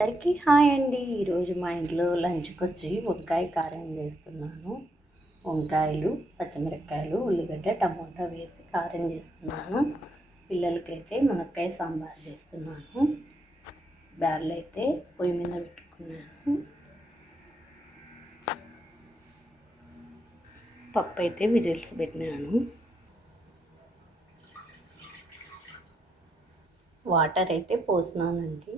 అందరికీ హాయ్ అండి. ఈరోజు మా ఇంట్లో లంచ్కి వచ్చి వంకాయ కారం చేస్తున్నాను. వంకాయలు, పచ్చిమిరపకాయలు, ఉల్లిగడ్డ, టమోటా వేసి కారం చేస్తున్నాను. పిల్లలకైతే మునక్కాయ సాంబార్ చేస్తున్నాను. బ్యాళ్ళు అయితే పొయ్యి మీద పెట్టుకున్నాను. పప్పు అయితే విజిల్స్ పెట్టినాను. వాటర్ అయితే పోసినానండి.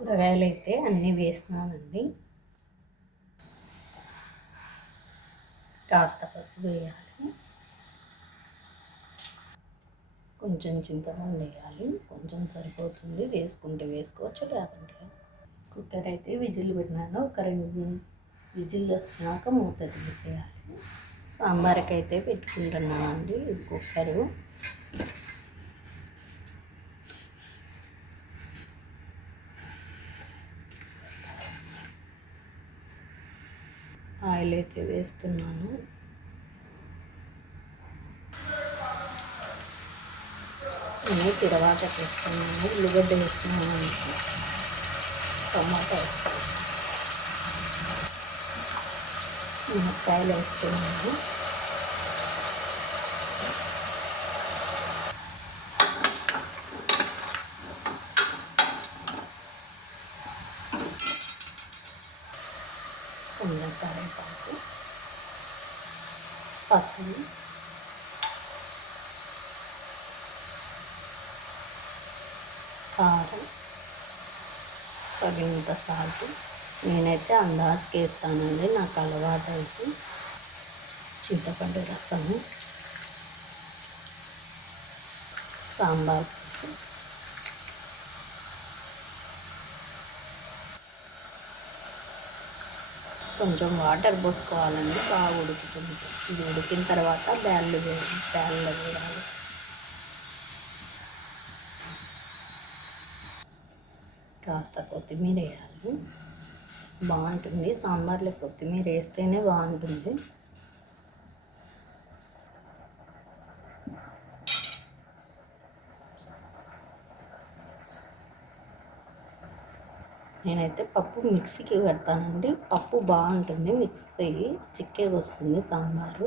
కూరగాయలు అయితే అన్నీ వేసినానండి. కాస్త పసుపు వేయాలి, కొంచెం చింతపండు వేయాలి. కొంచెం సరిపోతుంది, వేసుకుంటే వేసుకోవచ్చు, లేకుంటే. కుక్కర్ అయితే విజిల్ పెట్టినాను. ఒక 2 విజిల్ వచ్చినాక మూత తీసేయాలి. సాంబార్కి అయితే పెట్టుకుంటున్నానండి కుక్కరు. ఆయిల్ అయితే వేస్తున్నాను. నేను తిరవాత వేస్తున్నాను. ఉల్లిగడ్డ వేస్తున్నాను, టమాటా వేస్తున్నాను, మునక్కాయలు వేస్తున్నాను. కొంచెం కరివేపాకు, పసుపు, కారం, తగినంత సాల్ట్. నేనైతే అందాజుకి వేస్తానండి, నాకు అలవాటు అయితే. చింతపండు రసము, సాంబార్, కొంచెం వాటర్ పోసుకోవాలండి. బాగా ఉడుకుతుంది. ఇది ఉడికిన తర్వాత బ్యాళ్ళు వేయాలి. కాస్త కొత్తిమీర వేయాలి, బాగుంటుంది. సాంబార్లో కొత్తిమీర వేస్తేనే బాగుంటుంది. నేనైతే పప్పు మిక్సీకి కడతానండి. పప్పు బాగుంటుంది, మిక్సీ చిక్కగా వస్తుంది సాంబారు.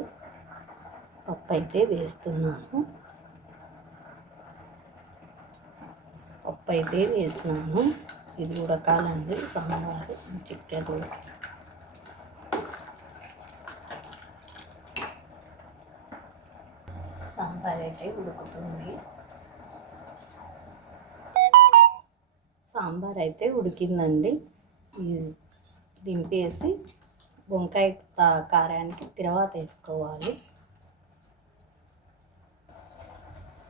పప్పు అయితే వేస్తున్నాను. పప్పు అయితే వేసినాను. ఇది ఉడకాలండి సాంబారు చిక్కగా. సాంబార్ అయితే ఉడుకుతుంది. సాంబార్ అయితే ఉడికిందండి. దింపేసి వంకాయ కారానికి తిరవాత వేసుకోవాలి.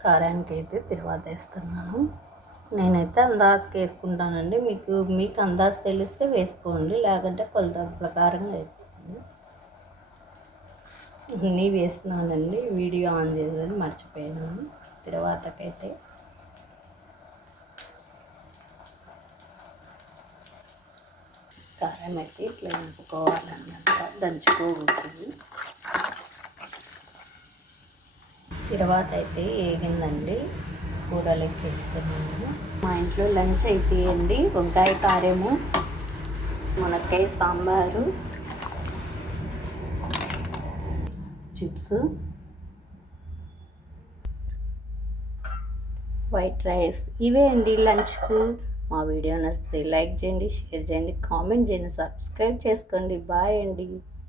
కారానికి అయితే తిరవాత వేస్తున్నాను. నేనైతే అందాజుకి వేసుకుంటానండి. మీకు అందాజు తెలిస్తే వేసుకోండి, లేకుంటే కొలత ప్రకారంగా వేసుకోండి. అన్నీ వేస్తున్నానండి. వీడియో ఆన్ చేసేది మర్చిపోయాను. తిరవాతకైతే కారం అయితే ఇట్లా నింపుకోవాలన్నమాట, దంచుకోకూడదు. తర్వాత అయితే ఏగిందండి, కూరలోకి వేస్తున్నాను. మా ఇంట్లో లంచ్ అయితే అండి వంకాయ కారము, మునక్కాయ సాంబారు, చిప్స్, వైట్ రైస్. ఇవే అండి లంచ్కు. మా వీడియో నచ్చితే లైక్ చేయండి, షేర్ చేయండి, కామెంట్ చేయండి, సబ్స్క్రైబ్ చేసుకోండి. బాయ్ అండి.